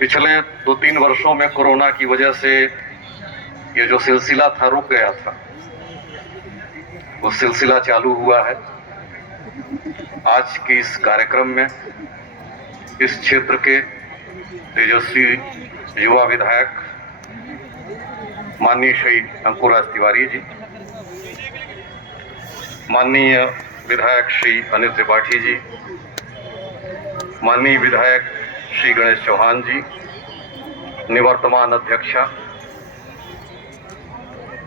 पिछले 2-3 वर्षों में कोरोना की वजह से ये जो सिलसिला था रुक गया था, वो सिलसिला चालू हुआ है। आज के इस कार्यक्रम में इस क्षेत्र के तेजस्वी युवा विधायक माननीय श्री अंकुरराज तिवारी जी, माननीय विधायक श्री अनिल त्रिपाठी जी, माननीय विधायक श्री गणेश चौहान जी, निवर्तमान अध्यक्षा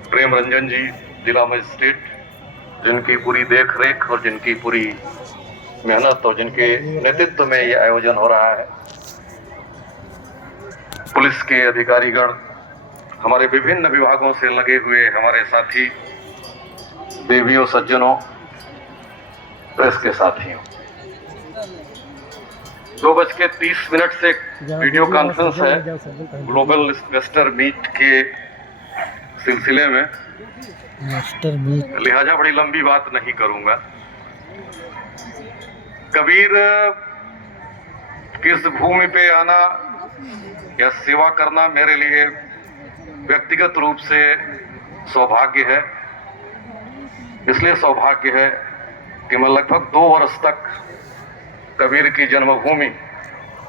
प्रेम रंजन जी, जिला मजिस्ट्रेट, जिनकी पूरी देख रेख और जिनकी पूरी मेहनत और जिनके नेतृत्व में ये आयोजन हो रहा है, पुलिस के अधिकारीगण, हमारे विभिन्न विभागों से लगे हुए हमारे साथी, देवियों, सज्जनों, प्रेस के साथियों, 2:30 से वीडियो कॉन्फ्रेंस है ग्लोबल इन्वेस्टर मीट के सिलसिले में, लिहाजा बड़ी लंबी बात नहीं करूंगा। कबीर किस भूमि पे आना या सेवा करना मेरे लिए व्यक्तिगत रूप से सौभाग्य है। इसलिए सौभाग्य है कि मैं लगभग 2 वर्ष तक कबीर की जन्मभूमि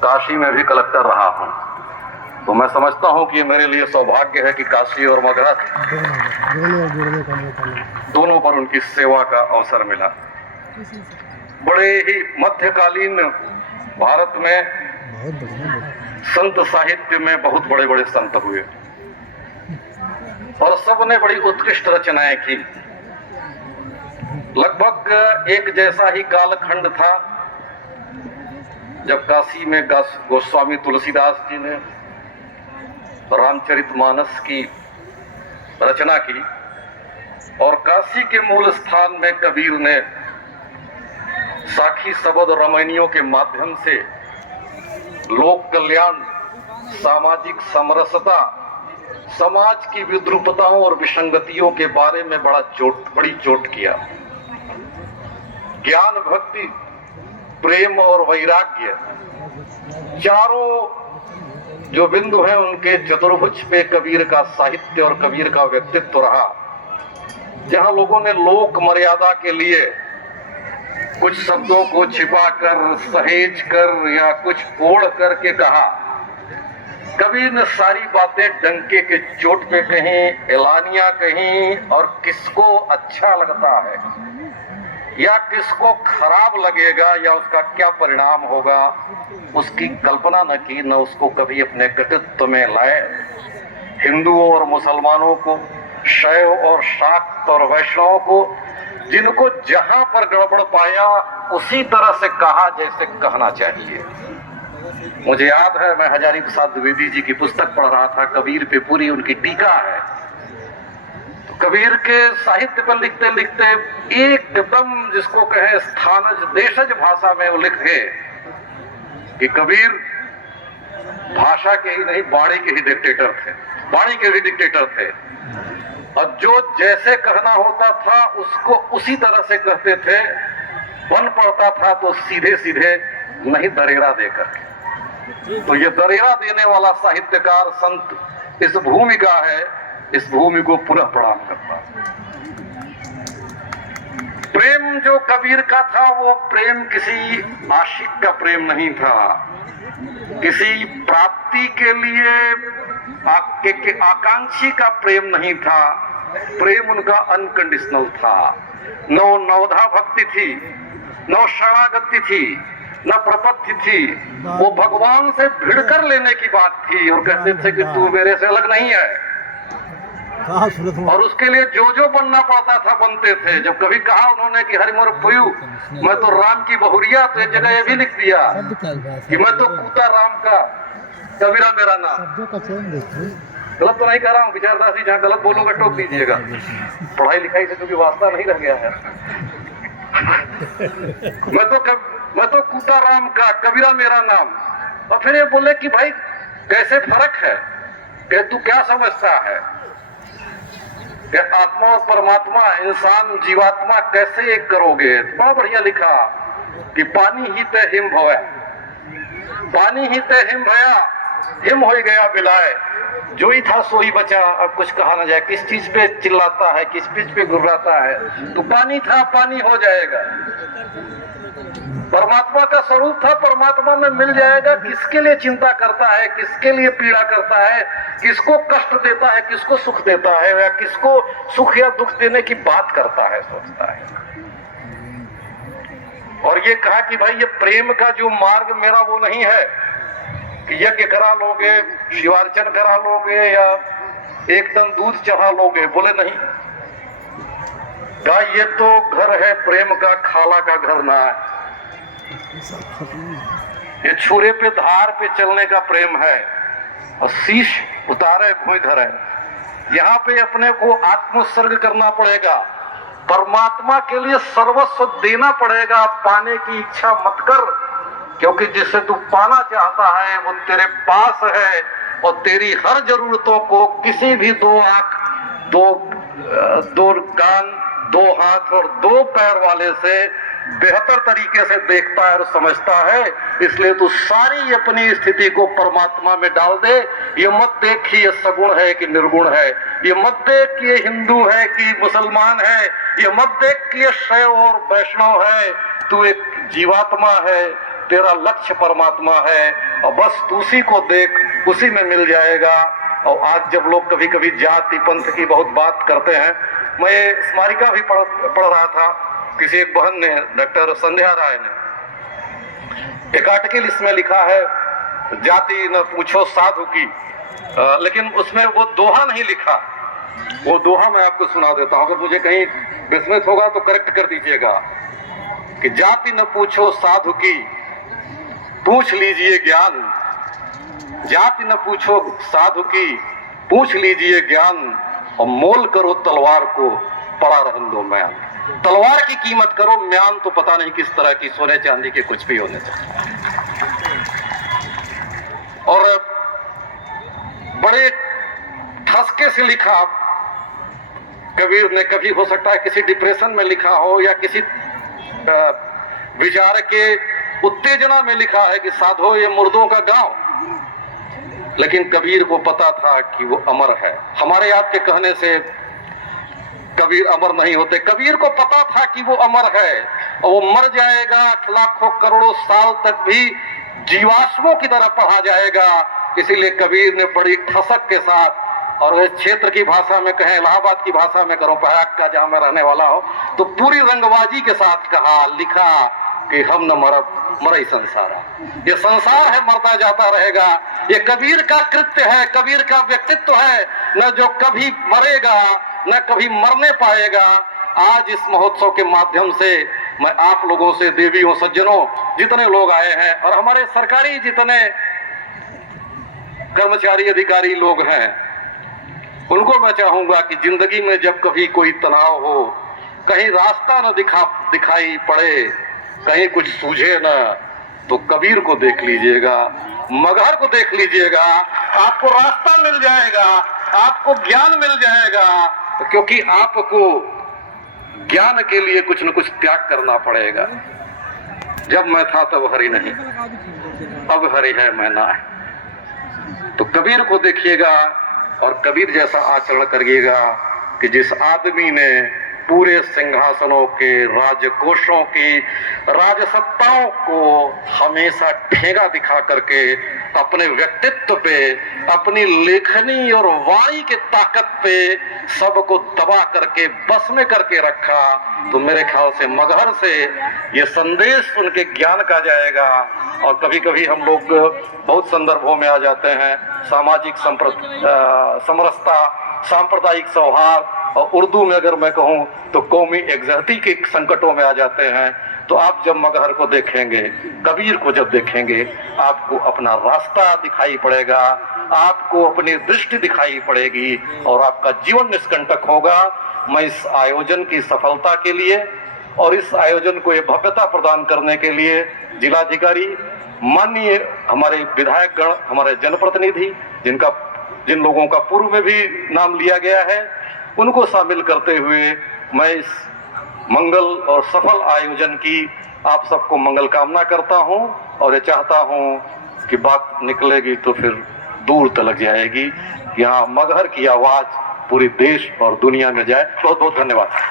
काशी में भी कलेक्टर रहा हूं, तो मैं समझता हूं कि ये मेरे लिए सौभाग्य है कि काशी और मगध दोनों पर उनकी सेवा का अवसर मिला। बड़े ही मध्यकालीन भारत में संत साहित्य में बहुत बड़े बड़े संत हुए और सबने बड़ी उत्कृष्ट रचनाएं की। लगभग एक जैसा ही कालखंड था जब काशी में गोस्वामी तुलसीदास जी ने रामचरितमानस की रचना की और काशी के मूल स्थान में कबीर ने साखी शब्द रामायणियों के माध्यम से लोक कल्याण, सामाजिक समरसता, समाज की विद्रूपताओं और विसंगतियों के बारे में बड़ी चोट किया। ज्ञान, भक्ति, प्रेम और वैराग्य, चारों जो बिंदु हैं उनके चतुर्भुज पे कबीर का साहित्य और कबीर का व्यक्तित्व रहा। जहां लोगों ने लोक मर्यादा के लिए कुछ शब्दों को छिपाकर, सहेज कर या कुछ ओढ़ करके कहा, कबीर ने सारी बातें डंके के चोट पे कहीं, एलानिया कहीं, और किसको अच्छा लगता है या किसको खराब लगेगा या उसका क्या परिणाम होगा उसकी कल्पना न की, न उसको कभी अपने कृतित्व में लाए। हिंदुओं और मुसलमानों को, शैव और शाक्त और वैष्णवों को, जिनको जहां पर गड़बड़ पाया उसी तरह से कहा जैसे कहना चाहिए। मुझे याद है, मैं हजारी प्रसाद द्विवेदी जी की पुस्तक पढ़ रहा था, कबीर पे पूरी उनकी टीका है। तो कबीर के साहित्य पर लिखते लिखते एकदम जिसको कहे स्थानज देशज भाषा में वो लिखे कि कबीर भाषा के ही नहीं, वाणी के ही डिक्टेटर थे, वाणी के भी डिक्टेटर थे, और जो जैसे कहना होता था उसको उसी तरह से कहते थे। बन पड़ता था तो सीधे सीधे, नहीं दरेरा देकर के। तो ये दरेरा देने वाला साहित्यकार संत इस भूमि का है, इस भूमि को पुनः प्रणाम करता। प्रेम जो कबीर का था वो प्रेम किसी आशिक का प्रेम नहीं था, किसी प्राप्ति के लिए आकांक्षी का प्रेम नहीं था। प्रेम उनका अनकंडीशनल था। न नवधा भक्ति थी, न शरणागति थी, न प्रपत्ति थी, वो भगवान से भिड़ कर लेने की बात थी और कहते थे कि तू मेरे से अलग नहीं है, और उसके लिए जो जो बनना पड़ता था बनते थे। जब कभी कहा उन्होंने कि हरिमोर पुयू, मैं तो राम की बहुरिया, तो एक जगह ये भी लिख दिया कि मैं तो कूता राम का, कबीरा मेरा नाम। गलत तो नहीं कह रहा हूँ, विचारदास जी, जहाँ गलत बोलूंगा टोक दीजिएगा। पढ़ाई लिखाई से क्योंकि वास्ता नहीं रह गया है। मैं तो कूता राम का, कबीरा मेरा नाम। और फिर ये बोले कि भाई कैसे फर्क है, कि तू क्या समझता है कि आत्मा और परमात्मा, इंसान जीवात्मा कैसे एक करोगे। बहुत बढ़िया लिखा कि पानी ही ते हिम भवै, पानी ही ते हिम भया, हिम हो गया बिलाए, जो ही था सो ही बचा, अब कुछ कहा ना जाए। किस चीज पे चिल्लाता है, किस चीज पे घुर्राता है? तो पानी था, पानी हो जाएगा। परमात्मा का स्वरूप था, परमात्मा में मिल जाएगा। किसके लिए चिंता करता है, किसके लिए पीड़ा करता है, किसको कष्ट देता है, किसको सुख देता है, या किसको सुख या दुख देने की बात करता है, सोचता है। और ये कहा कि भाई ये प्रेम का जो मार्ग मेरा वो नहीं है कि यज्ञ करा लोगे, शिवार्चन करा लोगे या एकदम दूध चढ़ा लोगे। बोले नहीं, कहा ये तो घर है प्रेम का, खाला का घर ना है। ये छुरे पे धार पे चलने का प्रेम है, और शीश उतारे भूमि धरे। यहाँ पे अपने को आत्मोत्सर्ग करना पड़ेगा, परमात्मा के लिए सर्वस्व देना पड़ेगा। पाने की इच्छा मत कर, क्योंकि जिसे तू पाना चाहता है वो तेरे पास है, और तेरी हर जरूरतों को किसी भी दो आंख, दो कान, दो हाथ और दो पैर वाले से बेहतर तरीके से देखता है और समझता है। इसलिए तू सारी अपनी स्थिति को परमात्मा में डाल दे। ये मत देख कि ये सगुण है कि निर्गुण है, ये मत देख कि ये हिंदू है कि मुसलमान है, ये मत देख कि ये शैव और वैष्णव है। तू एक जीवात्मा है, तेरा लक्ष्य परमात्मा है, और बस तू उसी को देख, उसी में मिल जाएगा। और आज जब लोग कभी कभी जाति पंथ की बहुत बात करते हैं, मैं स्मारिका भी पढ़ रहा था, किसी एक बहन ने, डॉक्टर संध्या राय ने एक आर्टिकल इसमें लिखा है, जाति न पूछो साधु की, लेकिन उसमें वो दोहा नहीं लिखा। वो दोहा मैं आपको सुना देता हूं, अगर मुझे कहीं विस्मृत होगा तो करेक्ट कर दीजिएगा। कि जाति न पूछो साधु की, पूछ लीजिए ज्ञान। जाति न पूछो साधु की, पूछ लीजिए ज्ञान। और मोल करो तलवार को, पड़ा रहन दो म्यान। तलवार की कीमत करो, म्यान तो पता नहीं किस तरह की, सोने चांदी के कुछ भी होने चाहिए। और बड़े ठसके से लिखा कबीर ने, कभी हो सकता है किसी डिप्रेशन में लिखा हो या किसी विचार के उत्तेजना में लिखा है कि साधो ये मुर्दों का गांव। लेकिन कबीर को पता था कि वो अमर है। हमारे आपके कहने से कबीर अमर नहीं होते। कबीर को पता था कि वो अमर है और वो मर जाएगा, लाखों करोड़ों साल तक भी जीवाश्मों की तरह पढ़ा जाएगा। इसीलिए कबीर ने बड़ी ठसक के साथ, और वह क्षेत्र की भाषा में कहें, इलाहाबाद की भाषा में करो, प्रयाग का जहां मैं रहने वाला हूं, तो पूरी रंगबाजी के साथ कहा, लिखा कि हम न मरब मरई संसार। ये संसार है, मरता जाता रहेगा। ये कबीर का कृत्य है, कबीर का व्यक्तित्व है, न जो कभी मरेगा न कभी मरने पाएगा। आज इस महोत्सव के माध्यम से मैं आप लोगों से, देवियों सज्जनों, जितने लोग आए हैं और हमारे सरकारी जितने कर्मचारी अधिकारी लोग हैं, उनको मैं चाहूंगा कि जिंदगी में जब कभी कोई तनाव हो, कहीं रास्ता न दिखाई पड़े, कहीं कुछ सूझे न, तो कबीर को देख लीजिएगा, मगहर को देख लीजिएगा, आपको रास्ता मिल जाएगा, आपको ज्ञान मिल जाएगा। क्योंकि आपको ज्ञान के लिए कुछ न कुछ त्याग करना पड़ेगा। जब मैं था तब हरि नहीं, अब हरि है मैं ना है। तो कबीर को देखिएगा और कबीर जैसा आचरण करिएगा कि जिस आदमी ने पूरे सिंहासनों के, राजकोषों की, राजसत्ताओं को हमेशा ठेंगा दिखा करके अपने व्यक्तित्व पे, अपनी लेखनी और वाणी के ताकत पे सबको दबा करके, बस में करके रखा। तो मेरे ख्याल से मगहर से ये संदेश उनके ज्ञान का जाएगा। और कभी कभी हम लोग बहुत संदर्भों में आ जाते हैं, सामाजिक समरसता, सांप्रदायिक सौहार्द, और उर्दू में अगर मैं कहूँ तो कौमी एकजहती के संकटों में आ जाते हैं। तो आप जब मगहर को देखेंगे, कबीर को जब देखेंगे, आपको अपना रास्ता दिखाई पड़ेगा, आपको अपनी दृष्टि दिखाई पड़ेगी और आपका जीवन निष्कंटक होगा। मैं इस आयोजन की सफलता के लिए और इस आयोजन को ये भव्यता प्रदान करने के लिए जिलाधिकारी, माननीय हमारे विधायक गण, हमारे जनप्रतिनिधि, जिन लोगों का पूर्व में भी नाम लिया गया है, उनको शामिल करते हुए मैं इस मंगल और सफल आयोजन की आप सबको मंगल कामना करता हूं और ये चाहता हूं की बात निकलेगी तो फिर दूर तलक जाएगी। यहाँ मगहर की आवाज पूरी देश और दुनिया में जाए। बहुत बहुत धन्यवाद।